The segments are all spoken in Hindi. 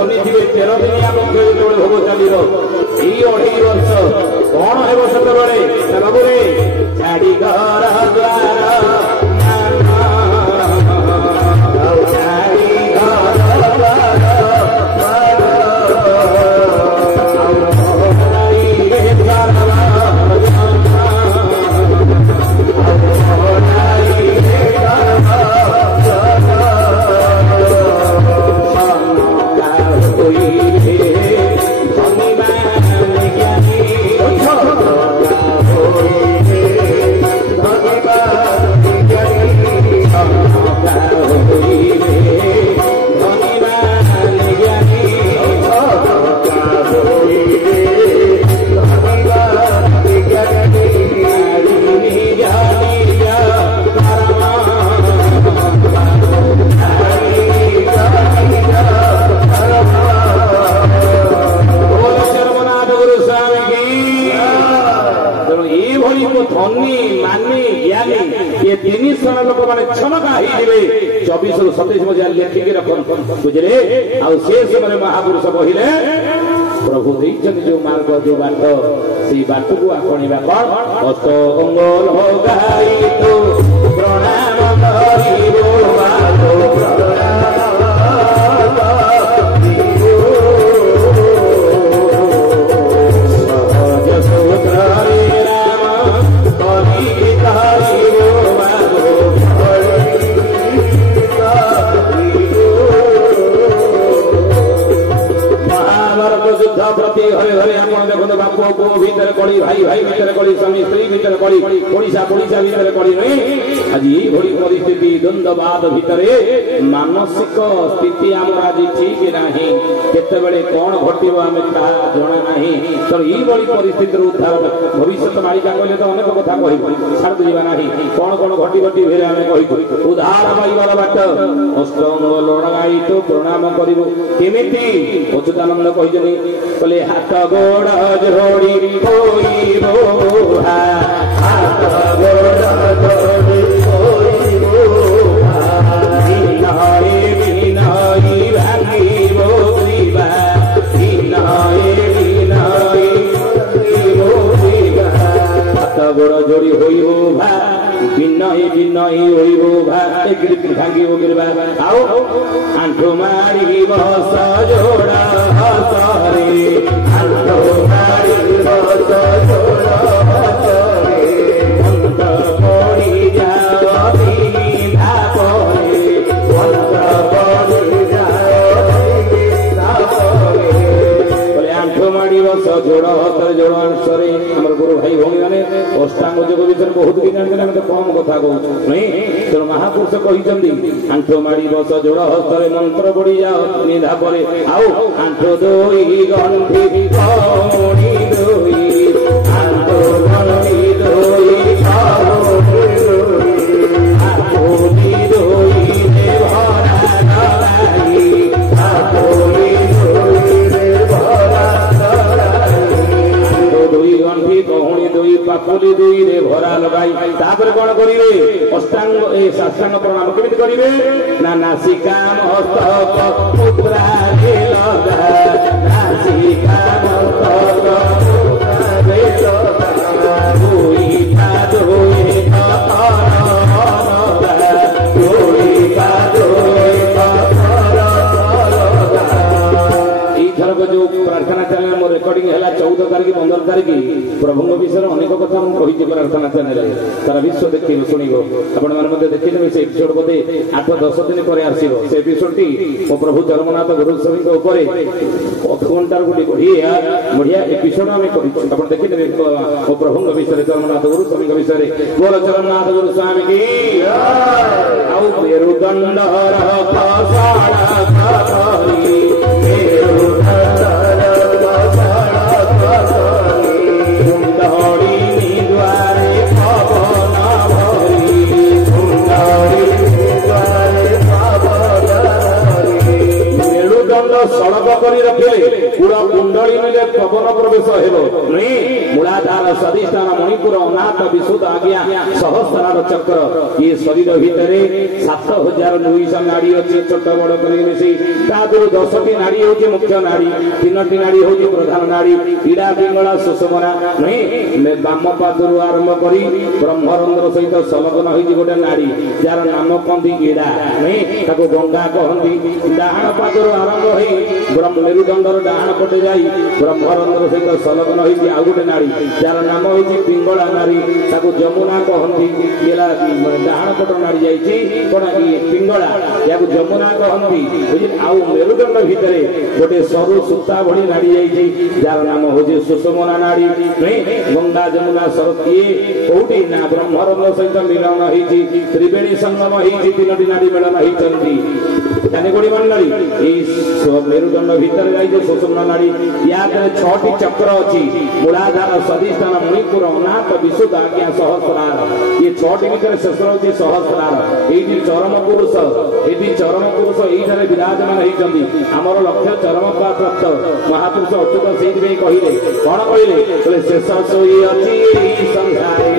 शनि थे 13 दिनिया मुख्य जो भोग चलो यही 2.5 वर्ष कौन है से बाबू रे छाड़ी घर द्वार बुझे आम महापुरुष कहले प्रभु देखते जो मार्ग जो बाट से बाट को आपणा कौन अस्त अंगल हो गाई तो प्रणाम प्रति घरे घरे आप देखो बापू पु भर कड़ी भाई भाई भर कड़ी स्वामी स्त्री भर कड़ी ओडिशा पड़िशा भर कड़ी नहीं आज ये परिस्थिति द्वंद्ववाद भितर मानसिक स्थिति आम आज ठीक नहीं केतबेले कौन घटव आम जना ना तो ये परिस्थिति उद्धार भविष्य मालिका कहले तो अनेक कथा कह छाड़ जा ना कौन कौन घटी घटी भेले आम कह उद्धार पाइबार बाट अष्टांग लड़ाई तो प्रणाम करू केमिति अच्युतानंद कहते बोले हाथ गोड़ जोड़ी हाथ गोड़ जोड़ी गोड़ जोड़ी भा विनय विनय भांगी आओ आंठू मारी बस जोड़ हसरे आंठू मारी बस जोड़ हसरे मंत्र पड़ी जाओ विधा परे मंत्र पड़ी जाओ बोले आंठू मारी बस जोड़ हसरे जोड़ हसरे आम गुरु भाई भौणी मैंने अष्टांग योग विषय बहुत दिन आने कम कथा कहूँ नहीं तेणु महापुरुष कहते आंठू माड़ी बस जोड़ हस्तरे मंत्र पड़ी जाओ निधा परे आओ आंठू दोई गंठी कौड़ी दोई आंठू गंठी दोई आंठूनी दोई भरा गलाई आंठूनी दोई भरा गलाई दोई गंठी कौड़ी दोई पापुली दुई रे भरा लगाई तापर कौन करिवे अष्टांग ए साष्टांग प्रणाम केमिति करिवे ना नासिका मस्तक मुद्रा रे लगा नासिका मस्तक मुद्रा रे लगा दुई का दुई जो प्रार्थना चैनल मोर रेकर्डिंग है 14 तारीख 15 तारीख प्रभु विषय अनेक कथा मुझे प्रार्थना चैनल सारा विश्व देख शुणव आप देखिए से एपिसोड बोधे 8-10 दिन पर आसो से एपिसोड टी मो प्रभु चरमनाथ गुरुस्वामी अध घंटार गोटे बढ़िया बढ़िया एपिसोड आम कर देखिए मो प्रभु विषय चरमनाथ गुरुस्वामी विषय मोर चरमनाथ गुरुस्वामी की आउ मेरुदंड मेरुदंड सड़क कर रखिले पूरा कुंडली मिले पवन प्रवेश हेलो नहीं मूलाधार सदिष्ठान मणिपुर अनाथ विशुद्ध आज्ञा सहस्रार चक्र ये शरीर भितर 7,900 नाड़ी अच्छी छोट बड़ कर मिसी 10टी नाड़ी हूँ मुख्य नाड़ी 3टी नाड़ी हूँ प्रधान नाड़ी इड़ा पिंगला सुषमना नहीं बाम पादर आरंभ कर ब्रह्मरंध्र सहित संलग्न हो गोटे नाड़ी जार नाम कहती इड़ा नहीं गंगा कहती डाहाण पादर आरंभ हो मेरुदंडर डाहाण पटे जाई ब्रह्मरंध्र सहित संलग्न हो गोटे नाड़ी जार नाम हो पिंगला नाड़ी जमुना कहती डाहाण पट नाड़ी जाइए कौन पिंगला या जमुना कहती आउ मेरुदंड भितर गोटे सरु सूता भली नाड़ी जाइए जार नाम हूँ सुषमना नाड़ी नहीं गंगा जमुना सरस्वती कौटी ना ब्रह्मरंध्र सहित मिलन होती त्रिवेणी संगम होती 3टी नाड़ी मिलन होती जानीगुड़ी मंडली मेरुदंड भितर जाइए सुषमना नाड़ी या 6टी चक्र अच्छी मूलाधार सदिष्ठान मणिपुर अनाथ विशुद्ध आज्ञा सहस्रार ये 6टी भितर शेष रही सहस्रार ये चरम पुरुष ये विराजमान होती आमर लक्ष्य चरम प्राप्त महापुरुष अच्युत से कहले कौन कहले शेष सोई अच्छी संसारे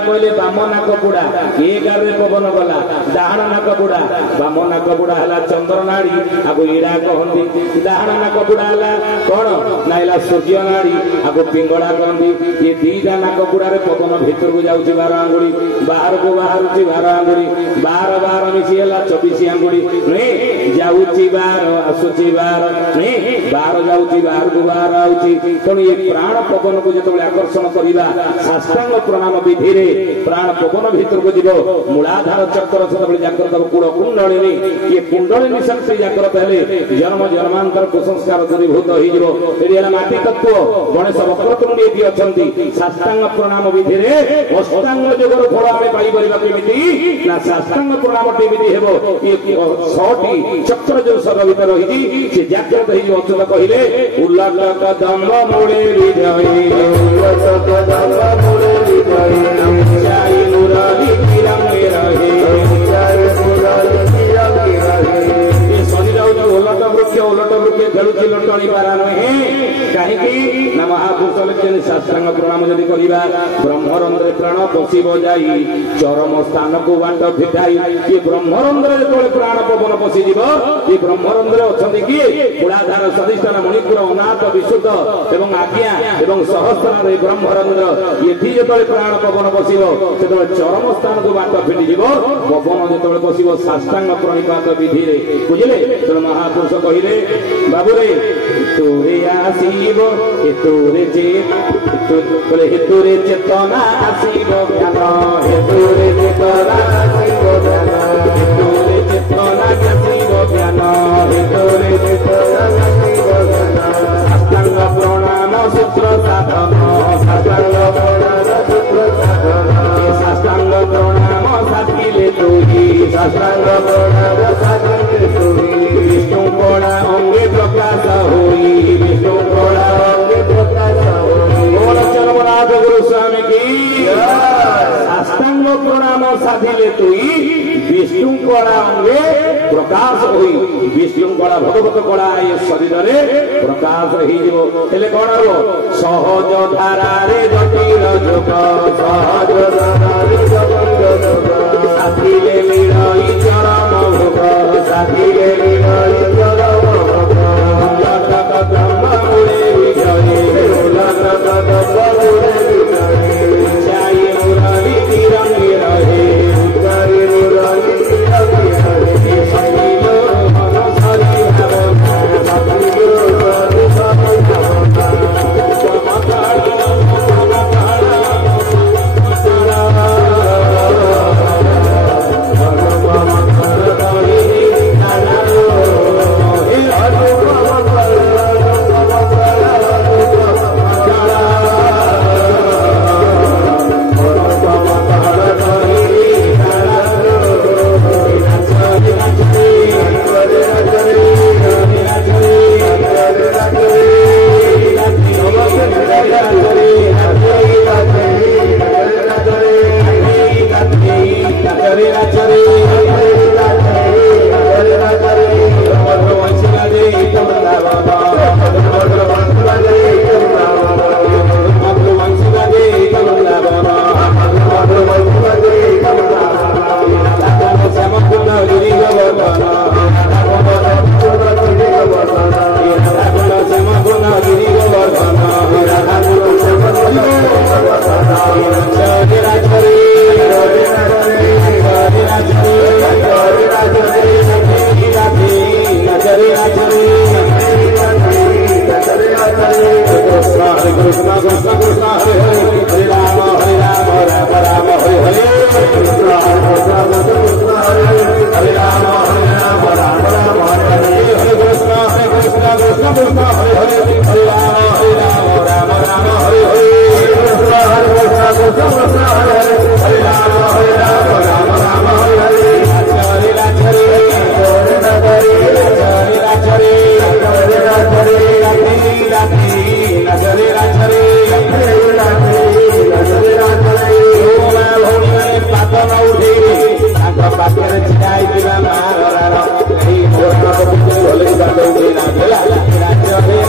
कहले बाम नाक बुड़ा 11 पवन गला डाहाण नाक बुड़ा बाम नाक बुड़ा है चंद्र नाड़ी आगो इड़ा कहती डाहाण नाक बुड़ा है कौन ना सूर्य नाड़ी आगो पिंगड़ा कहती ये 2टा नाक बुड़ा पवन भितर को जाऊँ 12 आंगुड़ी बाहर को बाहर 12 आंगुड़ी 12 मिसी है 24 आंगुड़ी नहीं जाऊँगी 12 आसूची 12 नहीं 12 जाऊँगी बाहर को बाहर आऊँगी तेणु ये प्राण पवन को जो आकर्षण करवा साष्टांग प्रणाम विधि प्राण पवन भीतर को जीव मूलाधार चक्र से जाग्रत कूल कुंडली ये कुंडली शक्ति जाग्रत है जन्म जन्मांतर कुसंस्कार दूरीभूत होटी तत्व गणेश वक्रतुंडी ये अच्छा साष्टांग प्रणाम विधि अष्टांग जोगर फल आम पाइपर केमी ना साष्टांग प्रणाम केमी हे ये 6टी चक्र जो सर भर रही जाग्रत अच्युत कहले उल्लट कदम मूले उलट वृक्ष खेलुची लटणी पारा नुहे कहीं महापुरुष लिखे शास्त्रांग प्रणाम जदि करवा ब्रह्मरंध्रे प्राण पशिब जाई चरम स्थान को बाट फिटाई ये ब्रह्मरंध्रे जो प्राण पवन पशिज ये ब्रह्मरंध्रे अच्छा किए मूलाधार सदिष्ठान मणिपुर अनाथ विशुद्ध एवं आज्ञा एवं सहस्रार ब्रह्मरंध्र ये जो प्राण पवन पशिब से चरम स्थान को बाट फिटिज पवन जो पशिब शास्त्रांग प्रणिपात विधि बुझे तेणु महापुरुष कहले बाबुरे तोरे आसीब तोरे तोरे चेतना आसीब ज्ञान तोरे चेतना आसीब ज्ञान तोरे चेतना आसीब ज्ञान तोरे चेतना आसीब ज्ञान साष्टांग प्रणाम सूत्र साधन साष्टांग प्रणाम सूत्र साधन साष्टांग प्रणाम साधिले तोही साष्टांग प्रणाम साधिले तोही विष्णु कोणा अंगे प्रकाश होई विष्णु कोणा अंगे प्रकाश होई कला भगवत कला ये शरीर में प्रकाश हेले कौन हो सहज धारा जटिल जोग सहज साथी लीलई चरम भोग साथी लीलई चरम भोग ब्रह्म मुड़े विजय चाई मुरली तिरंगे रहे पाखे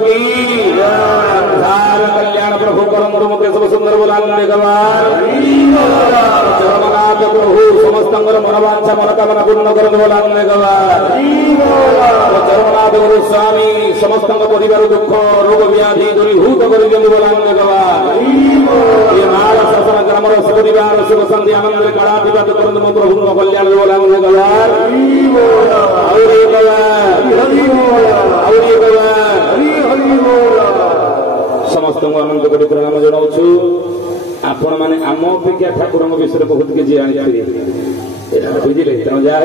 की संसार कल्याण प्रभु करंतु मुझे सब सुंदर बोलाने गवार जगन्नाथ प्रभु समस्त मनवांछा मनोकामना पूर्ण करंतु बोलाने गवार जगन्नाथ गुरु स्वामी समस्त परिवार दुख रोग व्याधि दूरीभूत कर बोलाने गवार ये माल शासन ग्राम परिवार सुख शांति आनंद कलाधिपत करंतु प्रभु कल्याण बोलाने गवार समस्त आनंद कोटि प्रणाम जनाऊँ आपण मैंने आम अपेक्षा ठाकुर विषय बहुत किसी जानी बुझे तेणु जहाँ